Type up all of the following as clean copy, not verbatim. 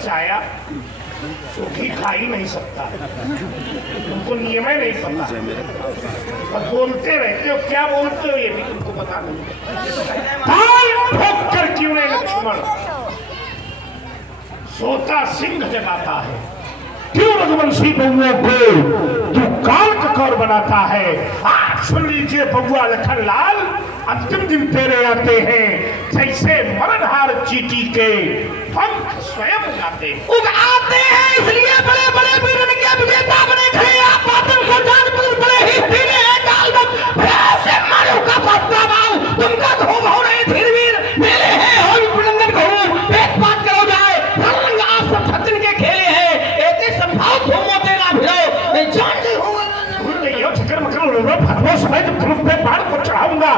बचाया तो घी खा ही नहीं सकता, तुमको नियम ही नहीं पता और बोलते रहते हो, क्या बोलते हो ये भी तुमको पता नहीं। ताल ठोक कर क्यों नहीं लक्ष्मण, सोता सिंह जगाता है, क्यों रघुवंशी बउओं को तू काल ककौर बनाता है। आज सुन लीजिए बउआ लखन लाल, अंतिम दिन तेरे आते हैं जैसे मरणहार चींटी के पंख स्वयं उगाते हैं, इसलिए बड़े बड़े वीरन के विजेता बने खड़े आप बातों को जान पर बड़े ही धीरे हैं काल में से मारो का पत्ता बाऊ तुमका तो हो नहीं धीर वीर मेरे हैं हो विनंदन कहूं एक बात करो जाए रंग आप सब छतन के खेले हैं ऐसे संभाव घूमो तेरा भिड़ो मैं जान नहीं होगा ये चक्कर मकर लोगों भगवान समय जब धनुष पे बाण को चढ़ाऊंगा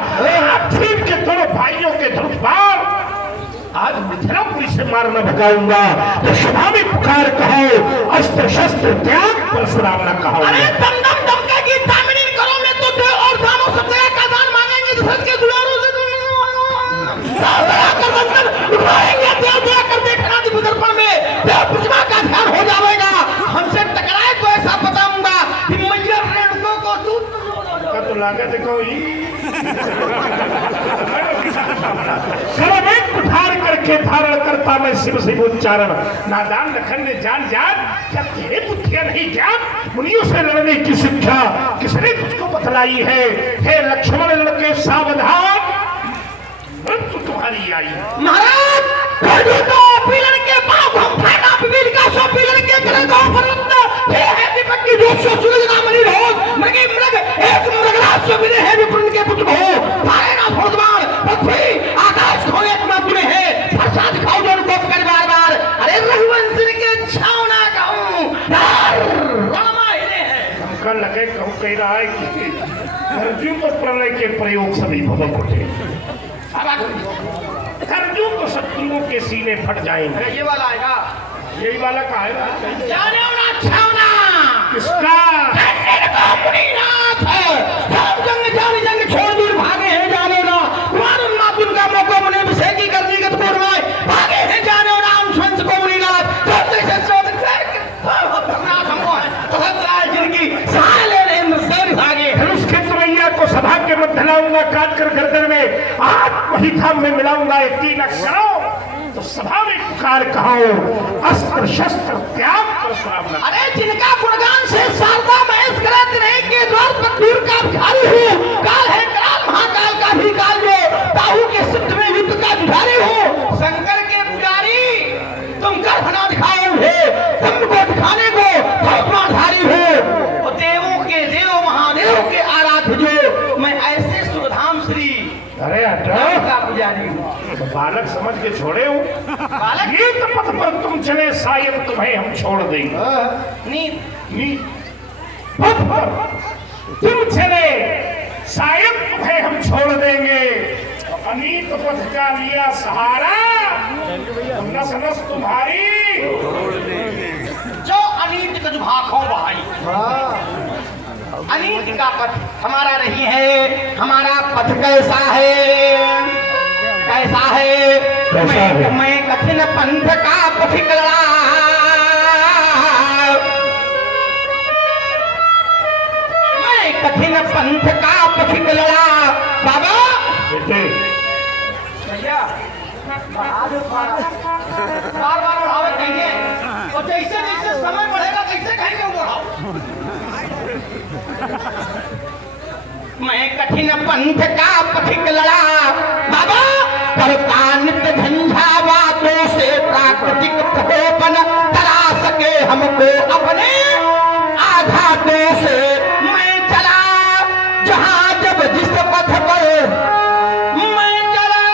ठीक के दोनों भाइयों के धनुष बाण आज मिथिलापुरी से मारना भगाऊंगा तो सभा में पुकार कहो अस्त्र शस्त्र त्याग परशुराम न कहो। अरे दम दम दमका की दामिनी करो मैं तो देव और दानों सब जगह का दान मांगेंगे तो सच के दुलारों से उठाएंगे देव दया कर देखना बुजुर्गपण में देव प्रतिमा का ध्यान हो जाएगा हमसे टकराए तो ऐसा बताऊंगा कि मैया रेणुका को दूध तो लागत कोई कुठार करके धारण करता मैं शिव शिव उच्चारण। नादान लखन ने जान जान क्या तेरे बुद्धियां नहीं ज्ञान मुनियों से लड़ने की शिक्षा किसने तुझको बतलाई है। हे लक्ष्मण लड़के सावधान मृत्यु तुम्हारी आई। महाराज पीलन के पांव हम फायदा विवेक का सो पीलन के करे को फरंद हे है दीपक की दोषो सूरज नाम नहीं रोज मृगे मृग एक मृगराज सो मिले है विपुल के पुत्र हो सारे ना भोजवान पृथ्वी आकाश को एक मत में है फरसा दिखाओ जो उनको कर बार बार अरे रघुवंश के छाव ना कहूं रामा हिले है हमका लगे कहूं कह रहा है कि अर्जुन पर प्रलय के प्रयोग सभी भवन उठे अर्जुन तो शत्रुओं के सीने फट जाएंगे। ये वाला आएगा यही वाला का आएगा जाने ना छावना किसका जंग जाने जंग छोड़ दूर भागे हैं जाने ना मारुन मातुन का मौका मुने विषय करने का तो भागे हैं जाने राम स्वंस को मुनिनाथ हमको है तो जिनकी सहाय ले रहे हैं भागे धनुष के तुरैया को सभा के मध्य लाऊंगा काट कर गर्दन में आज वही धाम में मिलाऊंगा एक तीन अक्षरों तो सभा में पुकार कहो अस्त्र शस्त्र त्याग परशुराम। अरे जिनका गुणगान से शारदा महेश करत नहीं के द्वार पर दूर का भिखारी हूँ काल है काल महाकाल का भी काल जो ताहू के सिद्ध में युद्ध का जुझारी हो शंकर के पुजारी तुम कर बना दिखाओ है तुमको दिखाने को धारी हो देवों के देव महादेव के आराध्य जो मैं ऐसे सुधाम श्री अरे का पुजारी हूँ बालक समझ के छोड़े हो बालक ये तो पथ पर तुम चले शायद तुम्हें हम छोड़ देंगे नीत नीत पथ पर तुम चले शायद तुम्हें हम छोड़ देंगे अनीत पथ का लिया सहारा नस नस तुम्हारी जो अनीत का जो भाखों भाई अनीत का पथ हमारा नहीं है हमारा पथ कैसा है मैं कठिन पंथ का पथिक लड़ा मैं कठिन पंथ का पथिक लड़ा बाबा भैया बार बार बढ़ावे कहेंगे और जैसे जैसे समय बढ़ेगा कैसे कहेंगे बढ़ाओ मैं कठिन पंथ का पथिक लड़ा बाबा करता नित्य झंझावातों से प्राकृतिक प्रकोपन करा सके हमको अपने आघातों से मैं चला जहां जब जिस पथ पर मैं चला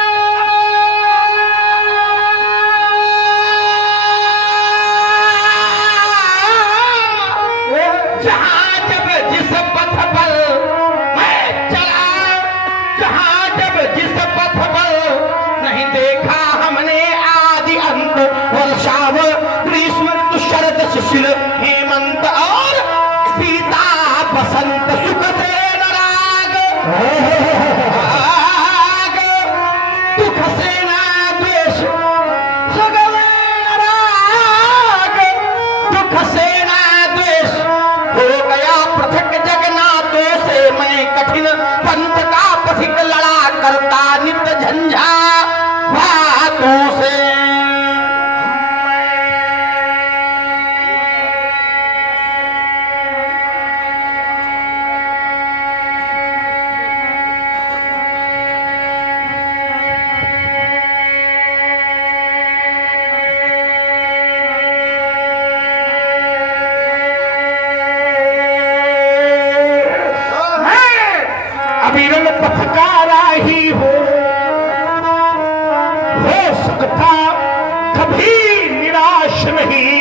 जहां जब जिस पथ पर नहीं देखा हमने आदि अंत वर्षाव ग्रीष्म शरद शिशिर हेमंत और पीता बसंत सुख से राग दुख से ना द्वेष सुख में राग झंझा बातों से। अविरल पथकारा ही हो सकता कभी निराश नहीं,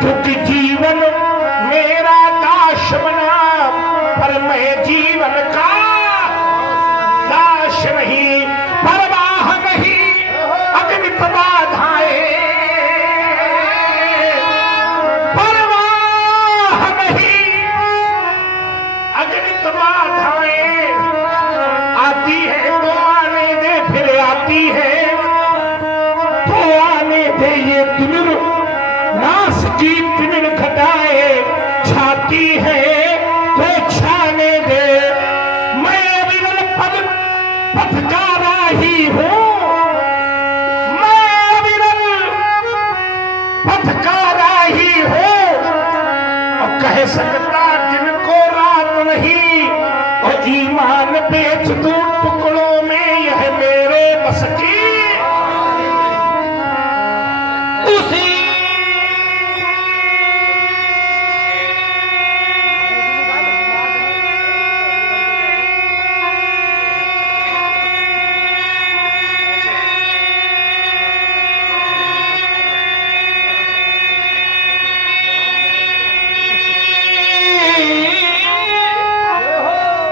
क्योंकि जीवन मेरा दाश बना, पर मैं जीवन का दाश नहीं। परवाह नहीं अगणित बाधाएं, परवाह नहीं अगणित बाधाएं, आती है तो आने दे, फिर आती है तो आने दे। ये तिमिर नाश की तिमिर घटाए, छाती है तो छाने दे। मैं अविरल पथकारा ही हूँ, मैं अविरल पथकारा ही हूँ, और कह सकता दिन को रात नहीं, और ईमान बेच दूं टुकड़ों में, यह मेरे बस की उसी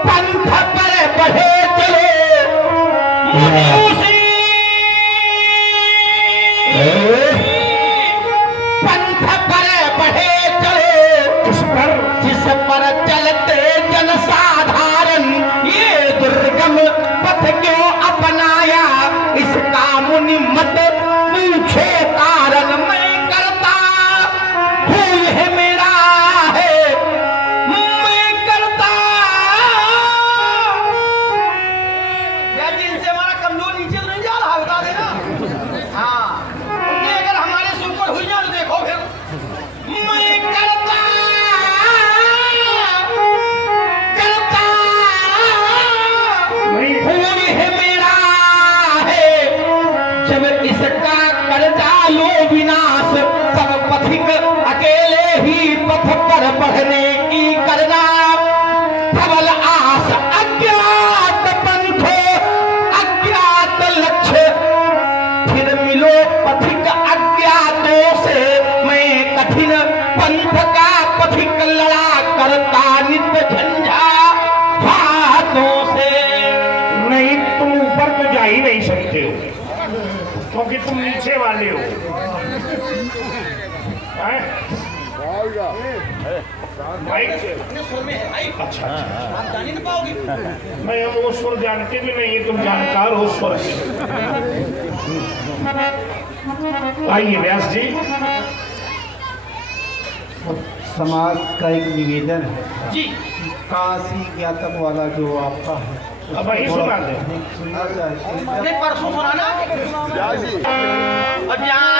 पंथ पर बढ़े चले, उसी पंथ पर बढ़े चले, जिस पर चलते जन साधारण, ये दुर्गम पथ क्यों अपनाया, इसका मुनि मत पूछे कारण। मैं करता हूँ यह मेरा है, मैं करता या जिनसे हमारा कमजोर नीचे तो नहीं जा रहा, बता देना। हाँ, उनके अगर हमारे से ऊपर हुई जाए तो देखो फिर। मैं करता नहीं हूँ यह मेरा है, जब इसका कर डालो विनाश, सब पथिक अकेले ही पथ पर बढ़ने की करना। प्रबल आस अज्ञात पंथ अज्ञात लक्ष्य, फिर मिलो पथिक अज्ञातों से। मैं कठिन पंथ का पथिक लड़ा करता नित्य झंझा हाथों से। नहीं, तुम ऊपर तो जा ही नहीं सकते हो, क्योंकि तुम नीचे वाले हो। हैं? माइक से? अपने सुर में है भाई, अच्छा, आप जान ही नहीं पाओगे। मैं वो सुर जानते भी नहीं, तुम जानकार हो स्वर के। आइए व्यास जी। समाज का एक निवेदन है, जी, काशी ज्ञातक वाला जो आपका है, अब वही सुना दे। सुनना चाहते हैं। अरे परसों सुनाना। और जहाँ